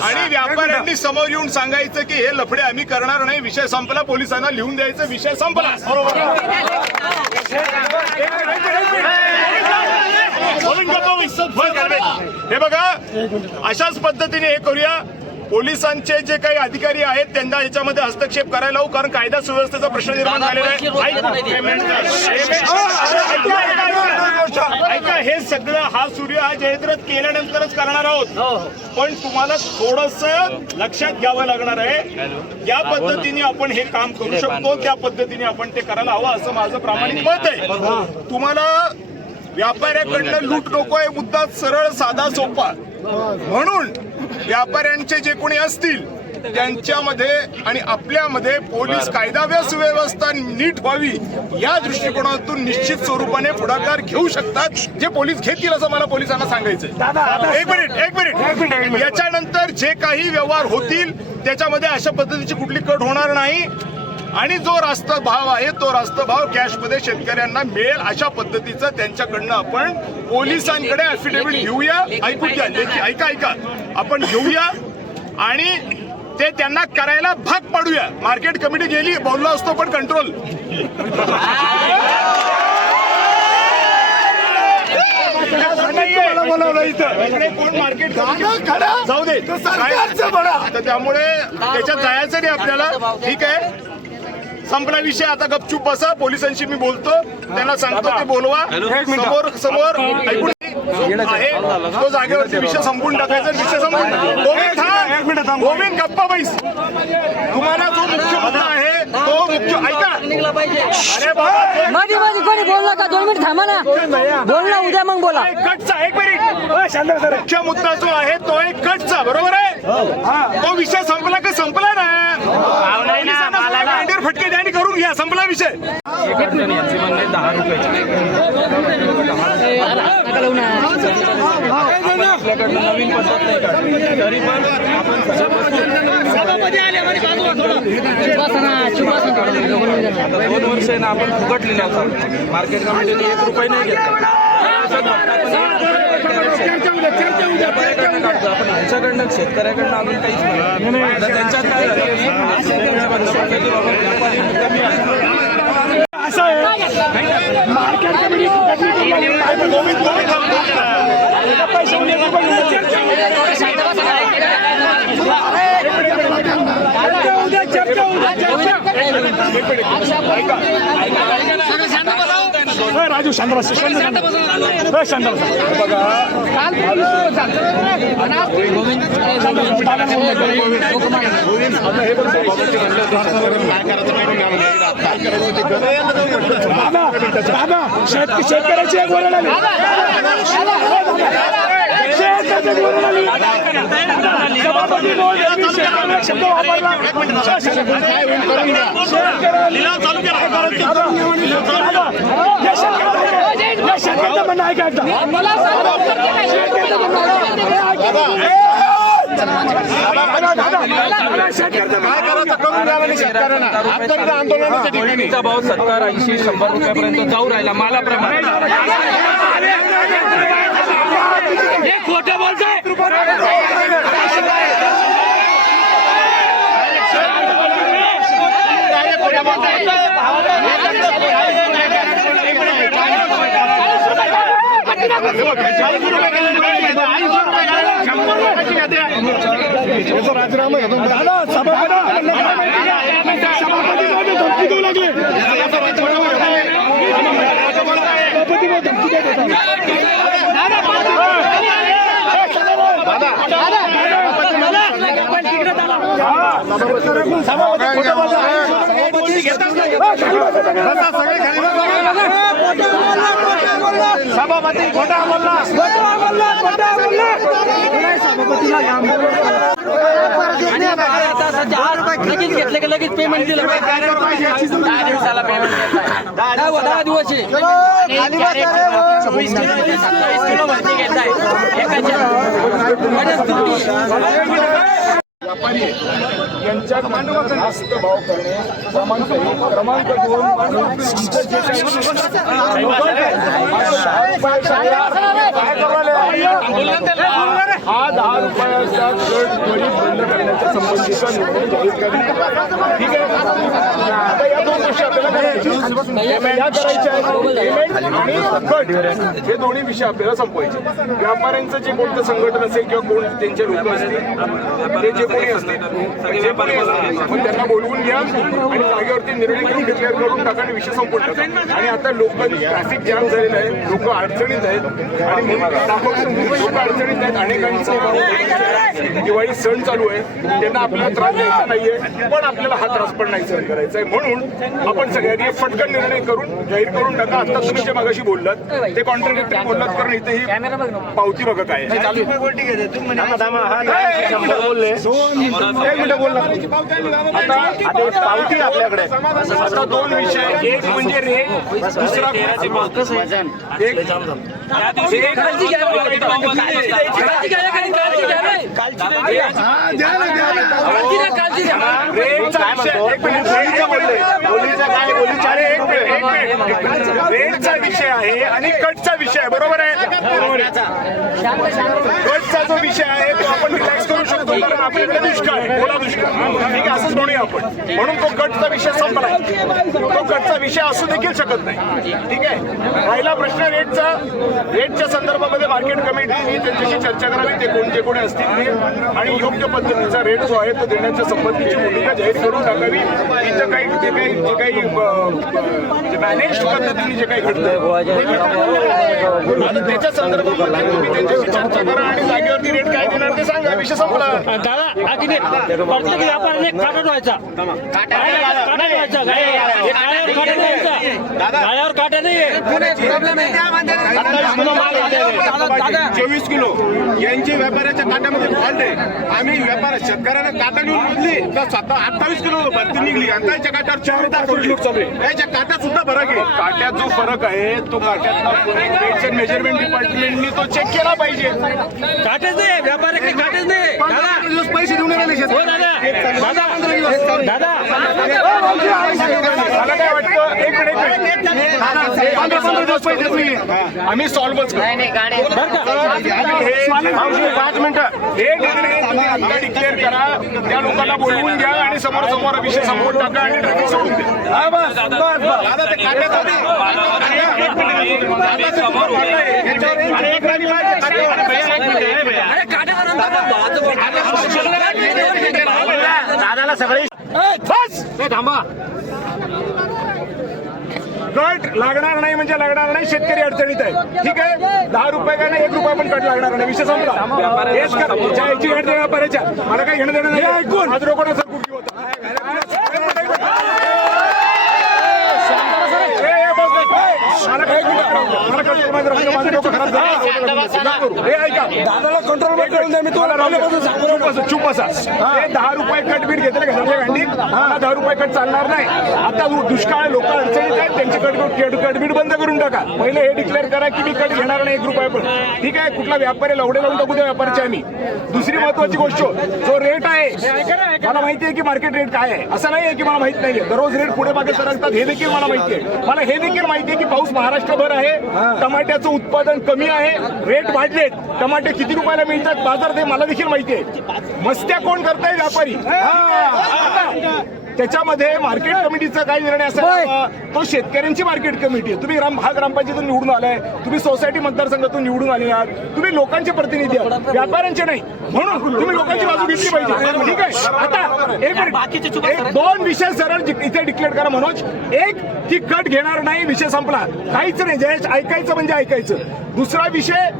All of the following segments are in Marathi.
आणि व्यापाऱ्यांनी समोर येऊन सांगायचं की हे लफडे आम्ही करणार नाही विषय संपला पोलिसांना लिहून द्यायचं विषय संपला. हे बघा अशाच पद्धतीने हे करूया. पोलिसांचे जे काही अधिकारी आहेत त्यांना याच्यामध्ये हस्तक्षेप करायला लावू कारण कायदा सुव्यवस्थेचा प्रश्न निर्माण झालेला आहे ऐका, हे सगळं हा सूर्य हा जयद्रथ केल्यानंतरच करणार आहोत पण तुम्हाला थोडस लक्षात घ्यावं लागणार आहे या पद्धतीने आपण हे काम करू शकतो त्या पद्धतीने आपण ते करायला हवं असं माझं प्रामाणिक मत आहे तुम्हाला व्यापाऱ्याकडनं लूट नको आहे मुद्दा सरळ साधा सोपा म्हणून व्यापाऱ्यांचे जे कोणी असतील त्यांच्यामध्ये आणि आपल्यामध्ये पोलीस कायदा व सुव्यवस्था नीट व्हावी या दृष्टिकोनातून निश्चित स्वरूपाने पुढाकार घेऊ शकतात जे पोलीस घेतील असं मला पोलिसांना सांगायचंय. एक मिनिट एक मिनिट. याच्यानंतर जे काही व्यवहार होतील त्याच्यामध्ये अशा पद्धतीची कुठली कट होणार नाही. आणि जो रास्त भाव आहे तो रास्त भाव कॅशमध्ये शेतकऱ्यांना मिळेल अशा पद्धतीचं त्यांच्याकडनं आपण पोलिसांकडे अफिडेव्हिट घेऊया. घ्या लेखी ऐका ऐका. आपण घेऊया आणि ते त्यांना करायला भाग पाडूया. मार्केट कमिटी गेली बोललो असतो पण कंट्रोल कोण मार्केट जाऊ दे. तर त्यामुळे त्याच्यात जायचं नाही आपल्याला. ठीक आहे. संपला विषय आता गपचूप बसा. पोलिसांशी मी बोलतो. त्यांना सांगतो ते बोलवा. समोर समोर ऐकून आहे. तो जागेवरती विषय संपून टाकायचा विषय संपून. गोविंद गप्पा बैस. तुम्हाला जो मुख्य मुद्दा आहे तो मुख्य ऐका. अरे बाबा मध्ये मध्ये कोणी बोलला का? दोन मिनिट थांबा ना. बोल ना उद्या मग बोला. एक कटचा एक मिनिट. मुख्य मुद्दा जो आहे तो एक कटचा बरोबर आहे? तो विषय संपला का संपला ना? पोलिसांना सांगा, गांडीवर फटके द्या आणि करून घ्या संपला विषय. आपल्याकडनं नवीन पद्धत नाही काढली. तरी पण आपण आता दोन वर्ष आहे ना आपण फुकट लिहिला होता मार्केट कमिटीने एक रुपये नाही घेतला. असं व्यापाऱ्याकडनं काढतो आपण ह्यांच्याकडनं शेतकऱ्याकडनं अजून काहीच नाही. त्यांच्यात काय झालं? शेतकऱ्याला बंद पडलं की बाबा व्यापारी कमी आहे गोविंद गोविंद थांब. राजू शांत बस शांत शांत दादा दादा शेत शेतकऱ्याची एक वरण आली शेतकऱ्याची शब्द वापरला शेतकऱ्याचं- म्हणणं ऐका एकदा. भाव सत्तर ऐंशी शंभर रुपयापर्यंत जाऊ राहिला मालाप्रमाणे दादा सभापती सभापती सभापती खोटं बोलला. सभापती खोटा बोलला खोटा बोलला खोटा बोलला सभापतीला या लगेच घेतलं की लगेच पेमेंट दिलं दहा दिवसाला पेमेंट दहा दहा दिवस आहे. चोवीस किलो ते सत्तावीस किलो भरती घेताय एकाच्या बरेच त्रुटी. व्यापारी यांच्या जास्त भाव करणे क्रमांक एक क्रमांक दोन हा दहा रुपयाचा गट त्वरित बंद करण्याच्या संबंधीचा निर्णय जाहीर करण्यात ठीक आहे? आता या दोन गोष्टी आपल्याला करायच्या आहेत. पेमेंट आणि हे दोन्ही विषय आपल्याला संपवायचे व्यापाऱ्यांचं जे कोणतं संघटन असेल किंवा कोण त्यांचे लोक असतील ते जे असतील. आपण त्यांना बोलवून घ्या. आणि जागेवरती निर्णय घेऊन डिक्लेअर करून टाका आणि विषय संपून टाका आणि आता लोक ट्रॅफिक जाम झालेलं आहे. लोक अडचणीत आहेत. आणि म्हणून लोक अडचणीत आहेत. अनेकांचं दिवाळी सण चालू आहे. त्यांना आपल्याला त्रास द्यायचा नाहीये. पण आपल्याला हा त्रास पण नाही सहन करायचा आहे. म्हणून आपण सगळ्यांनी फटकन निर्णय करून जाहीर करून टाका आता तुम्ही जे मागाशी बोललात ते कॉन्ट्रॅक्टर बोललात. कारण इथे ही पावती बघा काय आहे. बोलला. पावती आपल्याकडे आता दोन विषय एक म्हणजे रेट दुसरा एक एक- काळजी घ्या काळजी घ्या काळजी घ्या रे. काळजी घ्या काळजी घ्या रेटचा विषय एक मिनिट रेटचा बोलले बोलीचा काय बोलीचा अरे एक मिनिट एक वेळचा रेटचा विषय आहे आणि कटचा विषय आहे बरोबर आहे? कटचा जो विषय आहे तो आपण रिलॅक्स करू शकतो कारण आपल्याकडे दुष्काळ आहे ओला दुष्काळ. ठीक आहे असंच म्हणूया आपण. म्हणून तो कटचा विषय संपला. तो कटचा विषय असू देखील शकत नाही. ठीक आहे? राहिला प्रश्न रेटचा. रेटच्या संदर्भामध्ये मार्केट कमिटीने त्यांच्याशी चर्चा करावी ते कोणते कोणी असतील ते. आणि योग्य पद्धतीचा रेट जो आहे तो देण्याच्या संबंधीची भूमिका जाहीर करून टाकावी. इथं काही जे काही जे काही मॅनेज पद्धतीने जे काही घडतं. आणि त्याच्या संदर्भामध्ये तुम्ही त्यांच्याशी चर्चा करा आणि जागेवरती रेट काय देणार ते सांगा. विषय संपला. दादा हा किती प्रत्येक व्यापाऱ्याने काटा व्हायचा काटा नाही. चोवीस किलो. यांची व्यापाऱ्याच्या काट्यामध्ये फॉल्ट आहे. आम्ही व्यापार शेतकऱ्यांना काटा नेऊन मोजली तर स्वतः अठ्ठावीस किलो भरती निघली आणि त्यांच्या काट्यावर चार तास सोडली याच्या काट्यात सुद्धा फरक आहे. काट्यात जो फरक आहे तो काट्यातला मेजरमेंट डिपार्टमेंटनी तो चेक केला पाहिजे. काटेच नाही व्यापाऱ्याकडे काटेच नाही. दादा. दिवस पैसे देऊन राहिले हो दादा. दादा. दादा. मला काय वाटतं एक मिनिट. एक. आम्ही पंधरा दिवस पैसे देत नाही. आम्ही सॉल्व्हच करू हे पाच मिनिटं हे आता डिक्लेअर करा त्या लोकांना बोलवून घ्या आणि समोर समोर विषय समोर टाका आणि ट्रॅफिक सोडून द्या दादा ते काट्यात होते. एक मिनिट. दादा ते समोर काटा आहे. याच्यावर एक- अरे एक राणी पाहिजे. काट्यावर. एक मिनिट. अरे काट्याचा दादाला सगळे थांबा कट लागणार नाही म्हणजे लागणार नाही. शेतकरी अडचणीत आहे. ठीक आहे? दहा रुपये काय नाही एक रुपया पण कट लागणार नाही. विषय संपला. हेच करा ज्या याची घेणं देणं व्यापाऱ्याच्या मला काही घेणं देणं नाही. ऐकून. माझं रोकडा सर कुठली होता. मला काही. मला दादाला कंट्रोल करून द्या मी तुम्हाला चुप हे. दहा रुपये कट बीट घेतले घराच्या गांडीत मला दहा रुपये कट चालणार नाही. आता दुष्काळ लोक अडचणीत आहेत त्यांचे कट कट कटबीट बंद करून टाका. पहिले हे डिक्लेअर करा की मी कट घेणार नाही एक रुपया पण. ठीक आहे कुठला व्यापारी लवडे लावून टाकू द्या व्यापाऱ्याचे आम्ही. दुसरी महत्वाची गोष्ट जो रेट आहे मला माहिती आहे की मार्केट रेट काय आहे. असं नाही आहे की मला माहीत नाहीये. दररोज रेट पुढे मागे सरकतात हे देखील मला माहिती आहे. मला हे देखील माहिती आहे की पाऊस महाराष्ट्रभर आहे. टमाट्याचं उत्पादन कमी आहे. रेट वाढलेत. टमाटे किती रुपयाला मिळतात? बाजार ते मला देखील माहिती आहे मस्त्या कोण करताय व्यापारी? त्याच्यामध्ये मार्केट कमिटीचा काय निर्णय असेल? तो शेतकऱ्यांची मार्केट कमिटी आहे. तुम्ही ग्राम हा ग्रामपंचायतून निवडून आलाय. तुम्ही सोसायटी मतदारसंघातून निवडून आले आहात. तुम्ही लोकांचे प्रतिनिधी आहात. व्यापाऱ्यांचे नाही. म्हणून तुम्ही लोकांची बाजू घेतली पाहिजे. ठीक आहे? आता एक दोन विषय सरळ इथे डिक्लेअर करा मनोज. एक की कट घेणार नाही विषय संपला. काहीच नाही जयेश ऐकायचं म्हणजे ऐकायचं. दुसरा विषय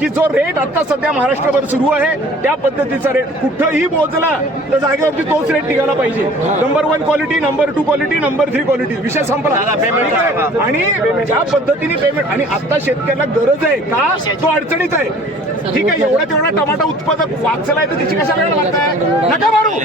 की जो रेट आता सध्या महाराष्ट्रभर सुरू आहे त्या पद्धतीचा रेट कुठंही मोजला तर जागेवरती तोच रेट निघाला पाहिजे. Number one quality number two quality number three quality विषय संपला? आणि ज्या पद्धतीने पेमेंट आणि आता शेतकऱ्याला गरज आहे का? तो अडचणीत आहे. ठीक आहे एवढा तेवढा टमाटा उत्पादक वाचला आहे तर त्याची कशाला वेळ लागताय नका मारू.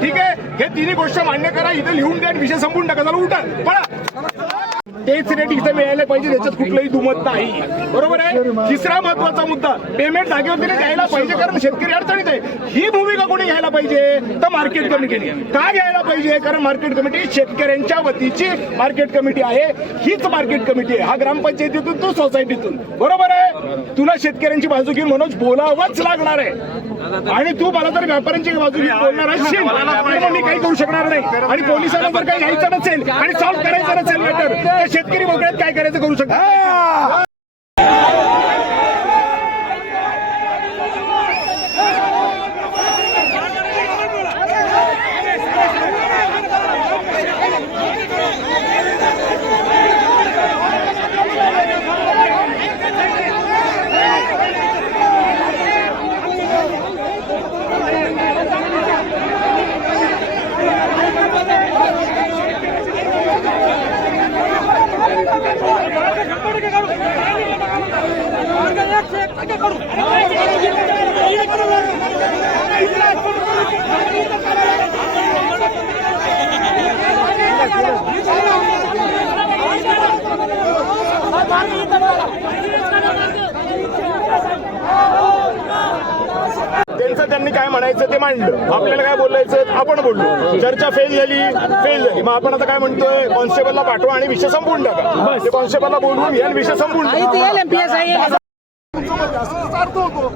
ठीक आहे? हे तिन्ही गोष्ट मान्य करा. इथे लिहून द्या आणि विषय संपून टाका. चला उठा. पळा. तेच रेट इथे मिळायला पाहिजे त्याच्यात कुठलंही दुमत नाही. बरोबर आहे? तिसरा महत्त्वाचा मुद्दा पेमेंट जागेवरती द्यायला पाहिजे कारण शेतकरी अडचणीत आहे. ही भूमिका कोणी घ्यायला पाहिजे? तर मार्केट कमिटीने का घ्यायला पाहिजे? कारण मार्केट कमिटी शेतकऱ्यांच्या वतीची मार्केट कमिटी आहे. हीच मार्केट कमिटी आहे. हा ग्रामपंचायतीतून तो सोसायटीतून बरोबर आहे? तुला शेतकऱ्यांची बाजू घेऊन मनोज बोलावंच लागणार आहे. आणि तू मला जर व्यापाऱ्यांची बाजू घेऊन बोलणार असशील मी काही करू शकणार नाही. आणि पोलिसांना जर काही घ्यायचं नसेल आणि सॉल्व्ह करायचं नसेल मॅटर शेतकरी मोकळ्यात काय करायचं करू शकता? त्यांचं त्यांनी काय म्हणायचं ते मांडलं. आपल्याला काय बोलायचं आपण बोललो. चर्चा फेल झाली फेल झाली. मग आपण आता काय म्हणतोय? कॉन्स्टेबलला पाठवा आणि विषय संपवून टाका. ते कॉन्स्टेबलला बोलवून आणि विषय संपवून टाका असं त्याचा अर्थ होतो?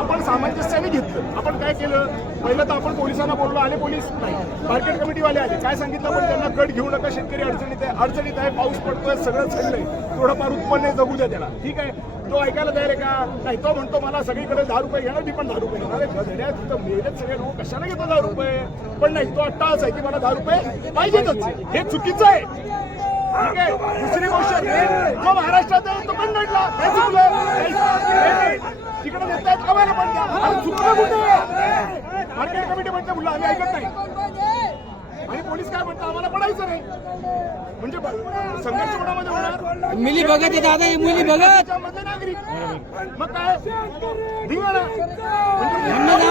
आपण सामंजस्याने घेतलं. आपण काय केलं? पहिलं तर आपण पोलिसांना बोललो आले पोलीस नाही. मार्केट कमिटीवाले आले. काय सांगितलं? आपण त्यांना गट घेऊ नका शेतकरी अडचणीत आहे. अडचणीत आहे पाऊस पडतोय सगळं चाललंय. थोडंफार उत्पन्न जगू द्या त्याला. ठीक आहे? तो ऐकायला तयार आहे का? नाही तो म्हणतो मला सगळीकडे दहा रुपये घेणार मी पण दहा रुपये घेणार. आहे तिथं मेहनत सगळे लोक कशाला घेतो दहा रुपये? पण नाही तो अट्टाच आहे की मला दहा रुपये पाहिजेतच. हे चुकीचं आहे. ठीक आहे दुसरी गोष्ट आहे, जो महाराष्ट्रात आहे तो चुकलं. हे- तिकडे आहेत आम्हाला पण चुकलं कुठे? मार्केट कमिटी म्हणते मुलं आम्ही ऐकत नाही. आणि पोलीस काय म्हणतात आम्हाला पडायचं नाही. म्हणजे संघर्ष कोणामध्ये होणार? मिली बघत दादा मुली बघत. नागरिक. मग काय? धिंगाणा.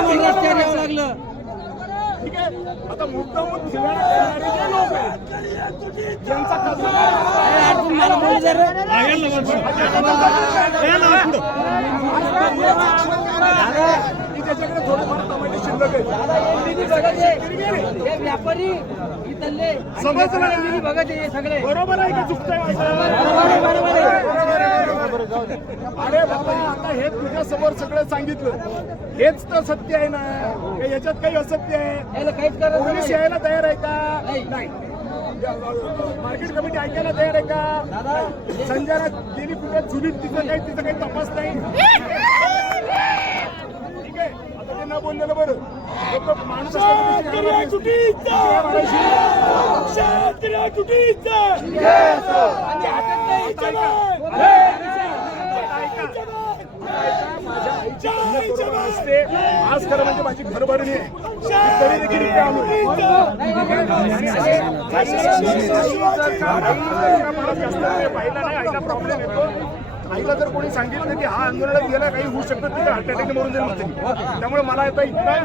म्हणजे रस्त्यावर यावं लागलं. आहे आता मुद्दामून धिंगाणा करणारे जे लोक आहेत की ज्याच्याकडे थोडेफार टमाटे शिल्लक ते. गेले. व्यापारी समजलं. बघत आहे सगळे. बरोबर आहे का चुकतंय माझं? अरे बाबा आता हे तुझ्या समोर सगळं सांगितलं. हेच तर सत्य आहे ना. याच्यात काही असत्य आहे. पोलीस यायला तयार आहे का? नाही. मार्केट कमिटी ऐकायला तयार आहे का? संजना गेली कुठे? चुलीत तिचं काही तिचं काही तपास नाही? ठीक आहे. आता ते न बोललेलं बरं. माणूस असताना माझ्या आईची किंमत असते आज खरं म्हणजे माझी घरभरणी तरी देखील इथे आलो. पाहिला नाही आईला प्रॉब्लेम येतो आईला जर कोणी सांगितलं की हा आंदोलनात गेला काही होऊ शकतं तिथे हार्ट अटॅक मरून जाईल त्यामुळे मला आता इतका